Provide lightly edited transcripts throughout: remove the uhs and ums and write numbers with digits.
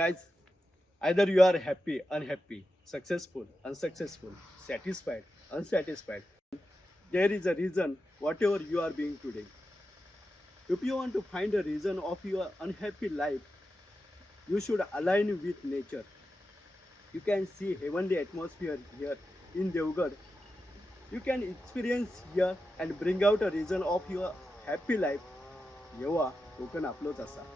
Guys, either you are happy, unhappy, successful, unsuccessful, satisfied, unsatisfied. There is a reason whatever you are being today. If you want to find a reason of your unhappy life, you should align with nature. You can see heavenly atmosphere here in Devgarh. You can experience here and bring out a reason of your happy life. येवा कोकण आपलोच असा.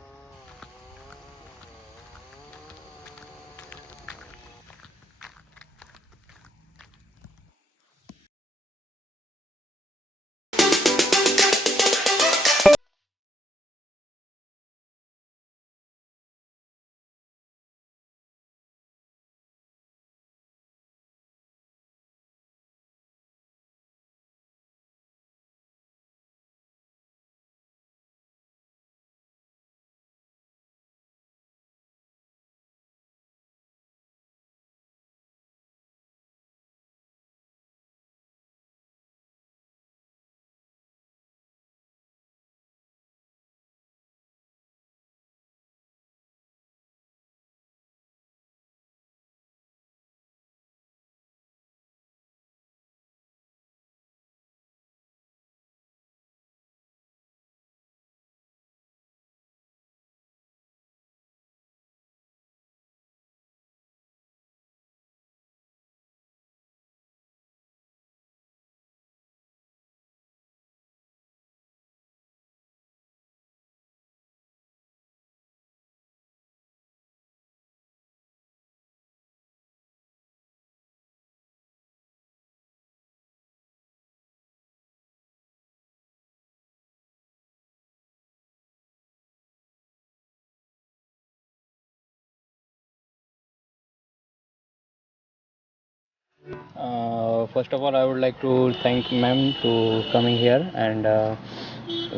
First of all, I would like to thank ma'am to coming here. And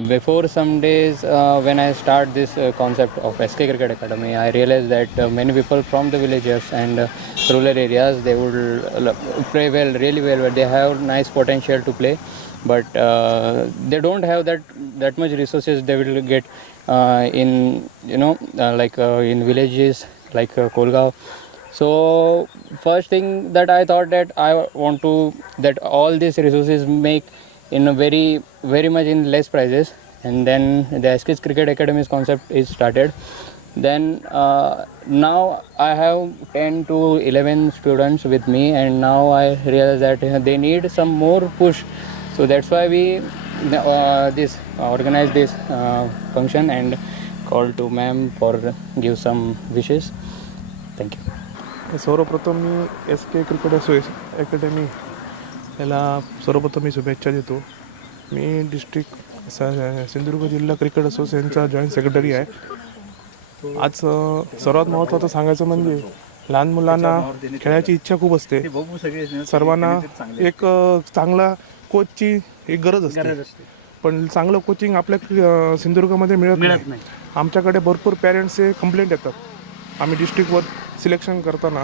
before some days, when I start this concept of SK Cricket Academy, I realized that many people from the villages and rural areas, they would play well, really well, but they have nice potential to play, but they don't have that much resources they will get in in villages like Kolgaon. So first thing that I thought that I want to that all these resources make in a very much in less prices, and then the SK's Cricket Academy's concept is started. Then now I have 10 to 11 students with me, and now I realize that they need some more push. So that's why we this organize this function and call to ma'am for give some wishes. Thank you. सर्वप्रथम मी SK cricket academy याला सर्वप्रथम मी शुभेच्छा देतो. मी district Sindhudurg जिल्हा cricket असोसिएशनचा joint secretary आहे. आज सर्वात महत्त्वाचं सांगायचं म्हणजे लहान मुलांना खेळायची इच्छा खूप असते. सर्वांना एक चांगला कोचची एक गरज असते, पण चांगलं कोचिंग आपल्या सिंधुदुर्गमध्ये मिळत नाही. आमच्याकडे भरपूर पॅरेंट्सचे कंप्लेंट येतात. आम्ही डिस्ट्रिक्टवर सिलेक्शन करताना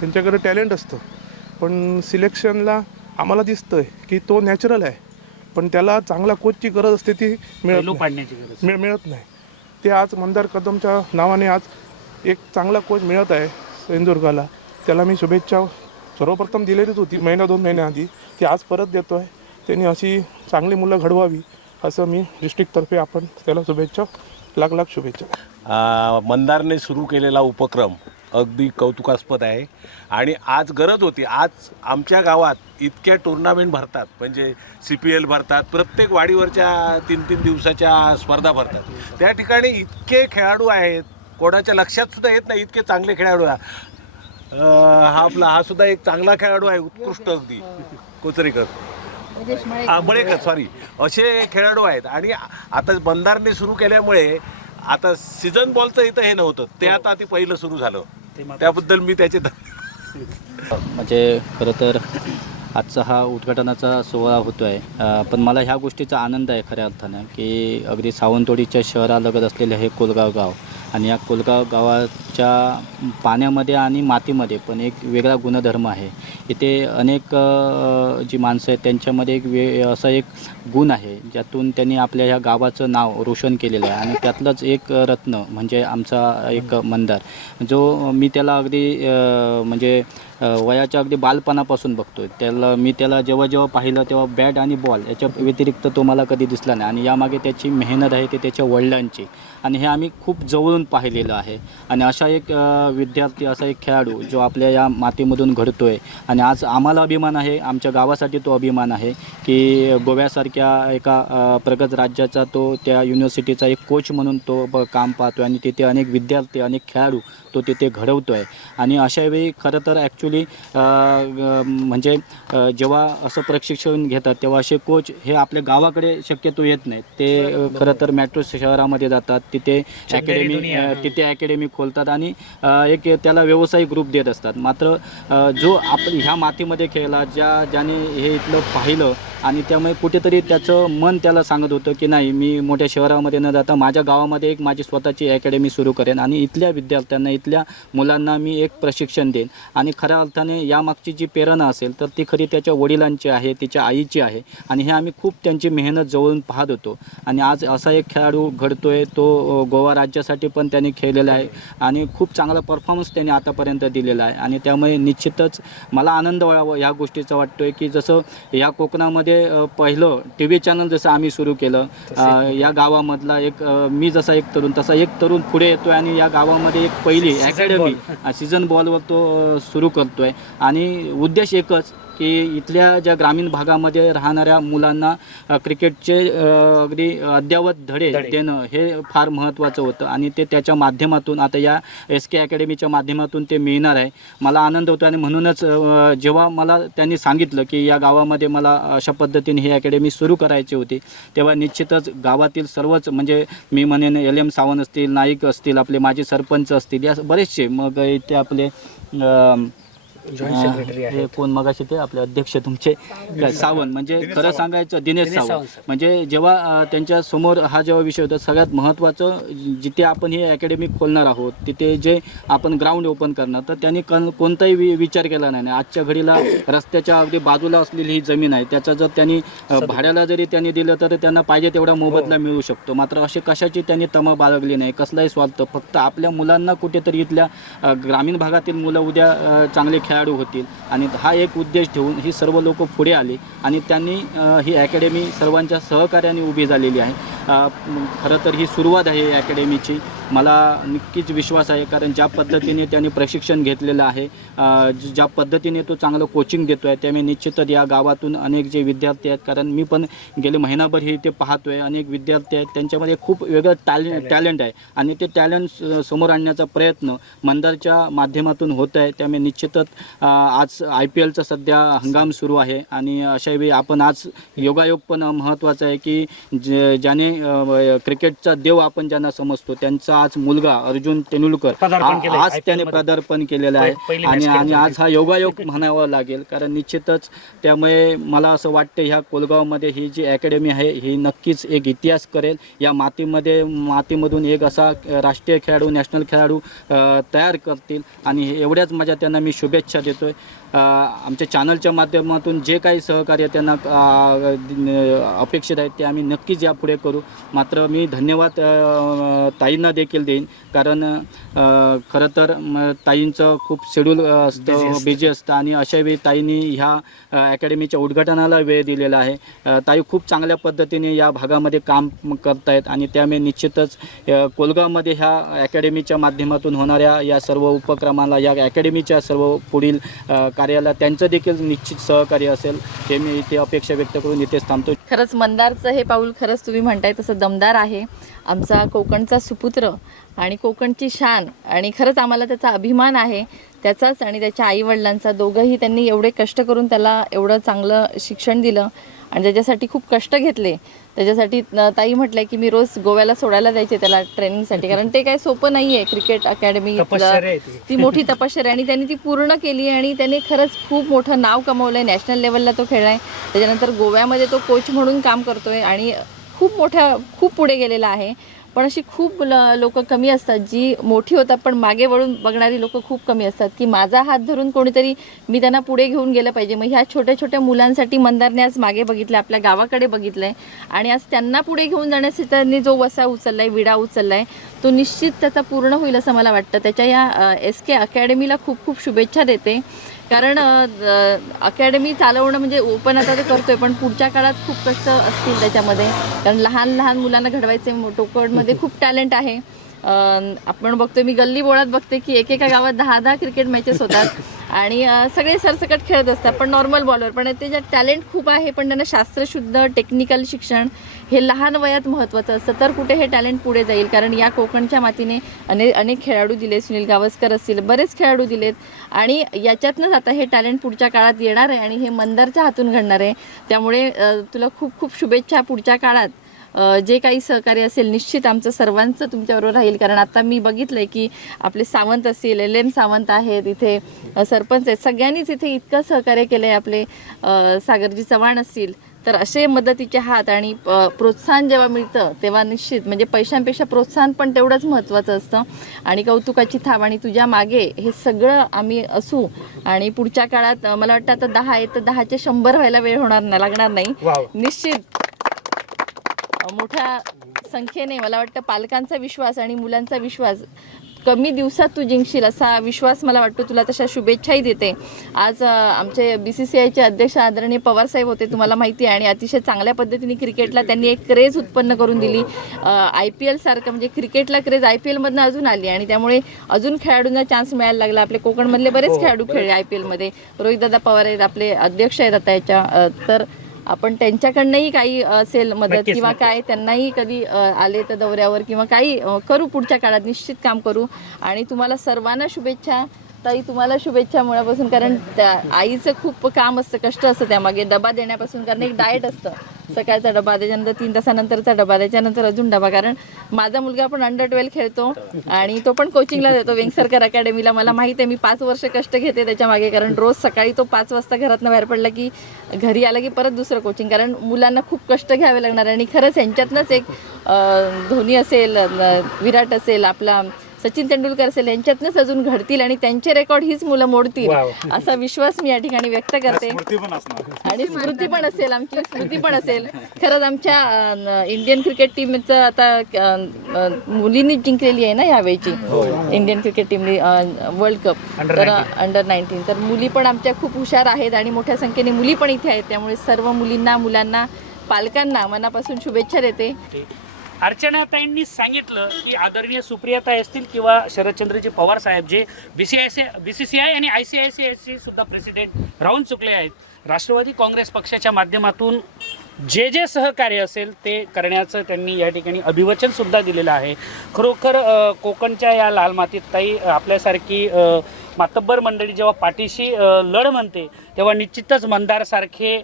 त्यांच्याकडे टॅलेंट असतं, पण सिलेक्शनला आम्हाला दिसतं आहे की तो नॅचरल आहे, पण त्याला चांगला कोचची गरज असते, ती मिळत नाही. ते आज मंदार कदमच्या नावाने आज एक चांगला कोच मिळत आहे सिंधुदुर्गाला. त्याला मी शुभेच्छा सर्वप्रथम दिलेलीच होती महिना 2 महिन्याआधी, ती आज परत देतो आहे. त्यांनी अशी चांगली मुलं घडवावी असं मी डिस्ट्रिक्टतर्फे आपण त्याला शुभेच्छा, लाख शुभेच्छा. मंदारने सुरू केलेला उपक्रम अगदी कौतुकास्पद आहे आणि आज गरज होती. आज आमच्या गावात इतक्या टुर्नामेंट भरतात, म्हणजे CPL भरतात, प्रत्येक वाडीवरच्या 3-3 दिवसाच्या स्पर्धा भरतात. त्या ठिकाणी इतके खेळाडू आहेत, कोणाच्या लक्षात सुद्धा येत नाही इतके चांगले खेळाडू आहे. हा सुद्धा एक चांगला खेळाडू आहे, उत्कृष्ट अगदी कोचरेकर बळेकर सॉरी, असे खेळाडू आहेत. आणि आता मंदारने सुरू केल्यामुळे आता सीझन बॉलचं इथं हे नव्हतं, ते आता ते पहिलं सुरू झालं, त्याबद्दल मी त्याचे म्हणजे खरं तर आजचा हा उद्घाटनाचा सोहळा होतो आहे. पण मला ह्या गोष्टीचा आनंद आहे खऱ्या अर्थानं की अगदी सावंतवाडीच्या शहरालगत असलेलं हे कोलगाव गाव आणि या कोलगाव गावाच्या पाण्यामध्ये आणि मातीमध्ये पण एक वेगळा गुणधर्म आहे. इथे अनेक जी माणसं आहेत त्यांच्यामध्ये असा एक गुण आहे ज्यातून त्यांनी आपल्या ह्या गावाचं नाव रोशन केलेलं आहे आणि त्यातलंच एक रत्न म्हणजे आमचा एक मंदार जो मी त्याला अगदी म्हणजे वयाच्या अगदी बालपणापासून बघतोय. मी त्याला जेव्हा पाहिलं तेव्हा बॅट आणि बॉल याच्या व्यतिरिक्त तो मला कधी दिसला नाही आणि यामागे त्याची मेहनत आहे ते त्याच्या वडिलांची आणि हे आम्ही खूप जवळून पाहिलेलं आहे. आणि अशा एक विद्यार्थी असा एक खेळाडू जो आपल्या या मातीमधून घडतो आहे आणि आज आम्हाला अभिमान आहे, आमच्या गावासाठी तो अभिमान आहे की गोव्यासारख्या एका प्रगत राज्याचा तो त्या युनिव्हर्सिटीचा एक कोच म्हणून तो काम पाहतो आणि तिथे अनेक विद्यार्थी अनेक खेळाडू तो तिथे घडवतो आहे. आणि अशावेळी खरं तर ॲक्च्युली म्हणजे जेव्हा असं प्रशिक्षण घेतात तेव्हा असे कोच हे आपल्या गावाकडे शक्यतो येत नाहीत. ते खरं तर मेट्रो शहरामध्ये जातात, तिथे अकॅडमी खोलतात आणि एक त्याला व्यावसायिक रूप देत असतात. मात्र जो आपण ह्या मातीमध्ये खेळला ज्याने हे इथलं पाहिलं आणि त्यामुळे कुठेतरी त्याचं मन त्याला सांगत होतं की नाही, मी मोठ्या शहरामध्ये न जाता माझ्या गावामध्ये एक माझी स्वतःची अकॅडमी सुरू करेन आणि इथल्या विद्यार्थ्यांना इथल्या मुलांना मी एक प्रशिक्षण देईन. आणि खऱ्या अर्थाने यामागची जी प्रेरणा असेल तर ती खरी त्याच्या वडिलांची आहे, तिच्या आईची आहे आणि हे आम्ही खूप त्यांची मेहनत जवळून पाहत होतो. आणि आज असा एक खेळाडू घडतोय तो गोवा राज्यासाठी पण त्याने खेळलेला आहे आणि खूप चांगला परफॉर्मन्स त्याने आतापर्यंत दिलेला आहे. आणि त्यामुळे निश्चितच मला आनंद ह्या गोष्टीचा वाटतोय की जसं या कोकणामध्ये पहिलं TV चॅनल जसं आम्ही सुरू केलं, या गावामधला एक मी जसा एक तरुण तसा एक तरुण पुढे येतोय आणि या गावामध्ये एक पहिली अकॅडमी सीझन बॉलवर तो सुरू करतोय. आणि उद्देश एकच की इथल्या ज्या ग्रामीण भागामध्ये राहणाऱ्या मुलांना क्रिकेटचे अगदी अद्ययावत धडे देणं हे फार महत्त्वाचं होतं आणि ते त्याच्या माध्यमातून आता या SK अकॅडमीच्या माध्यमातून ते मिळणार आहे. मला आनंद होतो आणि म्हणूनच जेव्हा मला त्यांनी सांगितलं की या गावामध्ये मला अशा पद्धतीने ही अकॅडमी सुरू करायची होती तेव्हा निश्चितच गावातील सर्वच म्हणजे मी म्हणेन LM सावंत असतील, नाईक असतील, आपले माजी सरपंच असतील, या बरेचसे मग इथे आपले जॉईंट सेक्रेटरी आहे कोण मगाशी ते आपले अध्यक्ष तुमचे सावंत म्हणजे खरं सांगायचं दिनेश सावंत म्हणजे जेव्हा त्यांच्या समोर हा जेव्हा विषय होता सगळ्यात महत्त्वाचं जिथे आपण ही अकॅडमी खोलणार आहोत तिथे जे आपण ग्राउंड ओपन करणार तर त्यांनी कोणताही विचार केला नाही. आजच्या घडीला रस्त्याच्या अगदी बाजूला असलेली ही जमीन आहे त्याचा जर त्यांनी भाड्याला जरी त्यांनी दिलं तर त्यांना पाहिजे तेवढा मोबदला मिळू शकतो. मात्र असे कशाची त्यांनी तमा बाळगली नाही, कसलाही स्वार्थ, फक्त आपल्या मुलांना कुठेतरी इथल्या ग्रामीण भागातील मुलं उद्या चांगले खेळाडू होतील आणि हा एक उद्देश ठेवून ही सर्व लोक पुढे आली आणि त्यांनी ही अकॅडमी सर्वांच्या सहकार्याने उभी झालेली आहे. खरं तर ही सुरुवात आहे या अकॅडमीची. मला नक्कीच विश्वास आहे कारण ज्या पद्धतीने त्यांनी प्रशिक्षण घेतलेलं आहे, ज्या पद्धतीने तो चांगलं कोचिंग देतो आहे त्यामुळे निश्चितच या गावातून अनेक जे विद्यार्थी आहेत, कारण मी पण गेले महिनाभर हे ते पाहतो आहे, अनेक विद्यार्थी आहेत त्यांच्यामध्ये खूप वेगळं टॅलेंट आहे आणि ते टॅलेंट समोर आणण्याचा प्रयत्न मंदारच्या माध्यमातून होत आहे. त्यामुळे निश्चितच आज IPLचा सध्या हंगाम सुरू आहे आणि अशावेळी आपण आज योगायोग पण महत्त्वाचा आहे की ज्याने क्रिकेटचा देव आपण ज्यांना समजतो त्यांचा आज मुलगा अर्जुन तेंडुलकर आज त्याने पदार्पण केलेलं आहे आणि आज हा योगायोग म्हणावा लागेल कारण निश्चितच त्यामुळे मला असं वाटतं ह्या कोलगावमध्ये ही जी अकॅडमी आहे ही नक्कीच एक इतिहास करेल. या मातीमधून एक असा राष्ट्रीय खेळाडू, नॅशनल खेळाडू तयार करतील आणि एवढ्याच माझ्या त्यांना मी शुभेच्छा देतोय. आमच्या चॅनलच्या माध्यमातून जे काही सहकार्य त्यांना अपेक्षित आहेत ते आम्ही नक्कीच यापुढे करू. मात्र मी धन्यवाद ताईंना देखील देईन कारण खरं तर ताईंचं खूप शेड्यूल असतं, बिझी असतं आणि अशावेळी ताईंनी ह्या अकॅडमीच्या उद्घाटनाला वेळ दिलेला आहे. ताई खूप चांगल्या पद्धतीने या भागामध्ये काम करतायत आणि त्यामुळे निश्चितच कोलगावमध्ये ह्या अकॅडमीच्या माध्यमातून होणाऱ्या या सर्व उपक्रमाला, या अकॅडमीच्या सर्व पुढील कार्याला त्यांचं देखील निश्चित सहकार्य असेल हे मी इथे अपेक्षा व्यक्त करून इथेच थांबतो. खरंच मंदारचं हे पाऊल खरंच तुम्ही म्हणताय तसं दमदार आहे. आमचा कोकणचा सुपुत्र आणि कोकणची शान आणि खरंच आम्हाला त्याचा अभिमान आहे त्याचाच आणि त्याच्या आईवडिलांचा. दोघंही त्यांनी एवढे कष्ट करून त्याला एवढं चांगलं शिक्षण दिलं आणि त्याच्यासाठी खूप कष्ट घेतले. त्याच्यासाठी ताई म्हटलंय की मी रोज गोव्याला सोडायला जायचे त्याला ट्रेनिंगसाठी, कारण ते काय सोपं नाही आहे. क्रिकेट अकॅडमी ती मोठी तपश्चर्या आणि त्यांनी ती पूर्ण केली आणि त्याने खरंच खूप मोठं नाव कमवलं आहे. नॅशनल लेवलला तो खेळलाय. त्याच्यानंतर गोव्यामध्ये तो कोच म्हणून काम करतोय आणि खूप पुढे गेलेला आहे. पण अशी खूप लोक कमी असतात जी मोठी होतात पण मागे वळून बघणारी लोक खूप कमी असतात, की माझा हात धरून कोणीतरी मी त्यांना पुढे घेऊन गेलं पाहिजे. मग ह्या छोट्या छोट्या मुलांसाठी मंदारने आज मागे बघितलं, आपल्या गावाकडे बघितलंय आणि आज त्यांना पुढे घेऊन जाण्यासाठी त्यांनी जो वसा उचललाय, विडा उचललाय, तो निश्चित त्याचा पूर्ण होईल असं मला वाटतं. त्याच्या या SK अकॅडमीला खूप खूप शुभेच्छा देते. कारण अकॅडमी चालवणं म्हणजे ओपन आता ते करतोय, पण पुढच्या काळात खूप कष्ट असतील त्याच्यामध्ये. कारण लहान लहान मुलांना घडवायचे. टोकडमध्ये खूप टॅलेंट आहे. आपण बघतोय, मी गल्ली बोळात बघते की एकेका गावात 10-10 क्रिकेट मॅचेस होतात आणि सगळे सरसकट खेळत असतात, पण नॉर्मल बॉलवर. पण त्याच्यात टॅलेंट खूप आहे, पण त्यांना शास्त्रशुद्ध टेक्निकल शिक्षण हे लहान वयात महत्त्वाचं असतं, तर कुठे हे टॅलेंट पुढे जाईल. कारण या कोकणच्या मातीने अनेक खेळाडू दिले. सुनील गावस्कर असतील, बरेच खेळाडू दिलेत आणि याच्यातनंच आता हे टॅलेंट पुढच्या काळात येणार आहे आणि हे मंदारच्या हातून घडणार आहे. त्यामुळे तुला खूप खूप शुभेच्छा. पुढच्या काळात जे काही सहकार्य असेल निश्चित आमचं सर्वांचं तुमच्याबरोबर राहील. कारण आता मी बघितलं आहे की आपले सावंत असतील, LM सावंत आहेत, इथे सरपंच आहेत, सगळ्यांनीच इथे इतकं सहकार्य केलं आहे. आपले सागरजी चव्हाण असतील, तर असे मदतीचे हात आणि प्रोत्साहन जेव्हा मिळतं तेव्हा निश्चित म्हणजे पैशांपेक्षा प्रोत्साहन पण तेवढंच महत्त्वाचं असतं आणि कौतुकाची थाप. आणि तुझ्या मागे हे सगळं आम्ही असू आणि पुढच्या काळात मला वाटतं आता 10 आहे तर 10चे 100 व्हायला वेळ लागणार नाही. निश्चित मोठ्या संख्येने मला वाटतं पालकांचा विश्वास आणि मुलांचा विश्वास कमी दिवसात तू जिंकशील असा विश्वास मला वाटतो. तुला तशा शुभेच्छाही देते. आज आमचे BCCIचे अध्यक्ष आदरणीय पवार साहेब होते, तुम्हाला माहिती आहे, आणि अतिशय चांगल्या पद्धतीने क्रिकेटला त्यांनी एक क्रेज उत्पन्न करून दिली. IPL सारखं म्हणजे क्रिकेटला क्रेज IPLमधनं अजून आली आणि त्यामुळे अजून खेळाडूंना चान्स मिळायला लागला. आपले कोकणमधले बरेच खेळाडू खेळले IPLमध्ये. रोहितदादा पवार आहेत, आपले अध्यक्ष आहेत आता याच्या. तर आपण त्यांच्याकडनंही काही असेल मदत किंवा काय, त्यांनाही कधी आले तर दौऱ्यावर किंवा काही करू, पुढच्या काळात निश्चित काम करू. आणि तुम्हाला सर्वांना शुभेच्छा. ताई तुम्हाला शुभेच्छा मुळापासून, कारण त्या आईचं खूप काम असतं, कष्ट असतं त्यामागे. डबा देण्यापासून, कारण एक डाएट असतं, सकाळचा डबा, त्याच्यानंतर 3 तासानंतरचा डबा, त्याच्यानंतर अजून डबा. कारण माझा मुलगा पण अंडर-12 खेळतो आणि तो पण कोचिंगला जातो वेंगसरकर अकॅडमीला. मला माहिती आहे, मी 5 वर्ष कष्ट घेते त्याच्या मागे. कारण रोज सकाळी तो 5 वाजता घरातनं बाहेर पडला की घरी आला की परत दुसरं कोचिंग. कारण मुलांना खूप कष्ट घ्यावे लागणार आणि खरंच यांच्यातनंच एक धोनी असेल, विराट असेल, आपला सचिन तेंडुलकर असेल, यांच्यातनंच अजून घडतील आणि त्यांचे रेकॉर्ड हीच मुलं मोडतील असा विश्वास मी या ठिकाणी व्यक्त करते. आणि स्मृती पण असेल, आमची स्मृती पण असेल. खरंच आमच्या इंडियन क्रिकेट टीमचं आता मुलींनी जिंकलेली आहे ना यावेळची इंडियन क्रिकेट टीमने वर्ल्ड कप, तर अंडर-19. तर मुली पण आमच्या खूप हुशार आहेत आणि मोठ्या संख्येने मुली पण इथे आहेत. त्यामुळे सर्व मुलींना, मुलांना, पालकांना मनापासून शुभेच्छा देते. अर्चनाताईंनी सांगितलं की आदरणीय सुप्रियाताई असतील किंवा शरदचंद्रजी पवार साहेब, जे BCCI आणि ICICI सुद्धा प्रेसिडेंट राहून चुकले आहेत, राष्ट्रवादी काँग्रेस पक्षाच्या माध्यमातून जे सहकार्य असेल ते करण्याचं त्यांनी या ठिकाणी अभिवचन सुद्धा दिलेलं आहे. खरोखर कोकणच्या या लाल मातीत ताई आपल्यासारखी मातब्बर मंडळी जेव्हा पाठीशी लढ म्हणते तेव्हा निश्चितच मंदारसारखे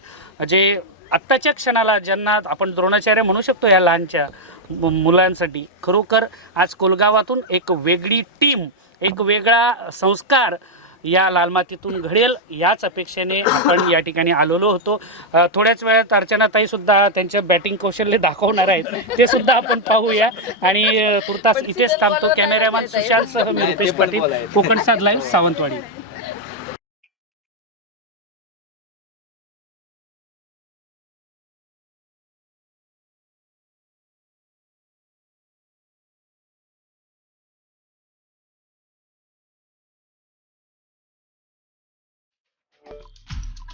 जे आत्ताच्या क्षणाला ज्यांना आपण द्रोणाचार्य म्हणू शकतो या लहानच्या मुलांसाठी, खरोखर आज कोलगावातून एक वेगळी टीम, एक वेगळा संस्कार या लालमातीतून घडेल याच अपेक्षेने आपण या ठिकाणी आलेलो होतो. थोड्याच वेळात अर्चनाताईसुद्धा त्यांचं बॅटिंग कौशल्य दाखवणार आहेत, ते सुद्धा आपण पाहूया. आणि तुर्तास इथेच थांबतो. कॅमेरामॅन सुशांतसह मी रुपेश पाटील, कोकणसाद लाईव्ह, सावंतवाडी.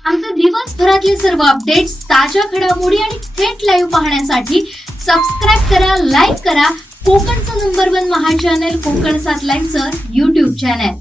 आमचे दिवसभरातले सर्व अपडेट्स, ताज्या घडामोडी आणि थेट लाईव्ह पाहण्यासाठी सबस्क्राईब करा, लाईक करा कोकणचं नंबर 1 महा चॅनल कोकणसाद लाईव्हचं YouTube चॅनल.